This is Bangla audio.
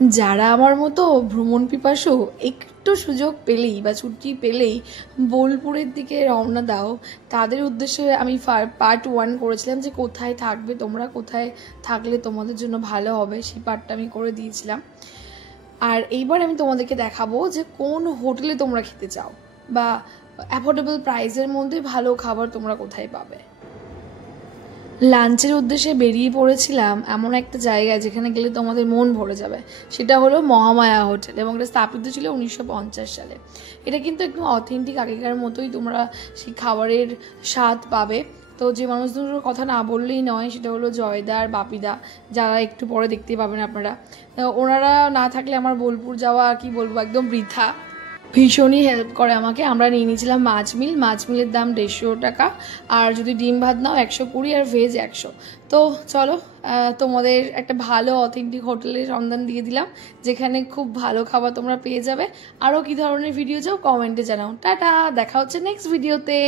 যারা আমার মতো ভ্রমণ পিপাসু একটু সুযোগ পেলেই বা ছুটি পেলেই বোলপুরের দিকে রওনা দাও, তাদের উদ্দেশ্যে আমি পার্ট 1 করেছিলাম যে কোথায় থাকবে তোমরা, কোথায় থাকলে তোমাদের জন্য ভালো হবে, সেই পার্টটা আমি করে দিয়েছিলাম। আর এইবার আমি তোমাদেরকে দেখাবো যে কোন হোটেলে তোমরা খেতে চাও বা অ্যাফোর্ডেবল প্রাইসের মধ্যে ভালো খাবার তোমরা কোথায় পাবে। লাঞ্চের উদ্দেশ্যে বেরিয়ে পড়েছিলাম এমন একটা জায়গায় যেখানে গেলে তোমাদের মন ভরে যাবে, সেটা হলো মহামায়া হোটেল, এবং এটা স্থাপিত ছিল 1950 সালে। এটা কিন্তু একদম অথেন্টিক আগেকার মতোই তোমরা সেই খাবারের স্বাদ পাবে। তো যে মানুষগুলোর কথা না বললেই নয় সেটা হলো জয়দা আর বাপিদা, যারা একটু পরে দেখতেই পাবেন আপনারা। ওনারা না থাকলে আমার বোলপুর যাওয়া কি বলবো একদম বৃথা। ভীষণই হেল্প করে আমাকে। আমরা নিয়ে নিয়েছিলাম মাছ মিলের দাম 150 টাকা, আর যদি ডিম ভাত নাও 120, আর ভেজ 100। তো চলো তোমাদের একটা ভালো অথেন্টিক হোটেলের সন্ধান দিয়ে দিলাম যেখানে খুব ভালো খাবার তোমরা পেয়ে যাবে। আরও কী ধরনের ভিডিও চাও কমেন্টে জানাও। টাটা, দেখা হচ্ছে নেক্সট ভিডিওতে।